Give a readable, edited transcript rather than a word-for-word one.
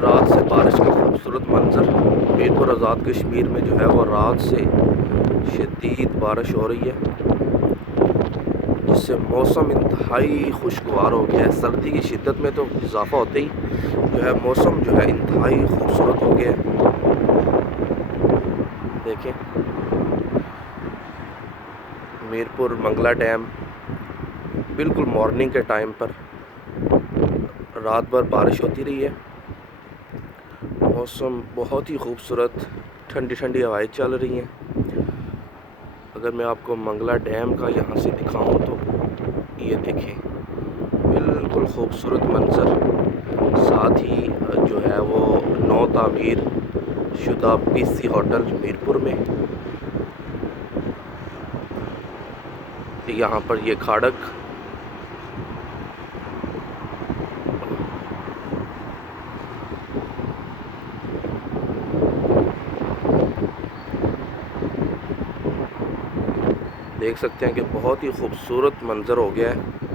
रात से बारिश का खूबसूरत मंज़र। मीरपुर आज़ाद कश्मीर में जो है वो रात से शदीद बारिश हो रही है, जिससे मौसम इंतहाई खुशगवार हो गया है। सर्दी की शिद्दत में तो इजाफ़ा होते ही जो है मौसम जो है इंतहाई खूबसूरत हो गया है। देखें, मीरपुर मंगला डैम बिल्कुल मॉर्निंग के टाइम पर रात भर बारिश होती रही है। मौसम बहुत ही खूबसूरत, ठंडी ठंडी हवाएं चल रही हैं। अगर मैं आपको मंगला डैम का यहाँ से दिखाऊं तो ये देखें, बिल्कुल खूबसूरत मंज़र। साथ ही जो है वो नौ तामीर शुदा पीसी होटल मीरपुर में, यहाँ पर ये खाड़क देख सकते हैं कि बहुत ही खूबसूरत मंज़र हो गया है।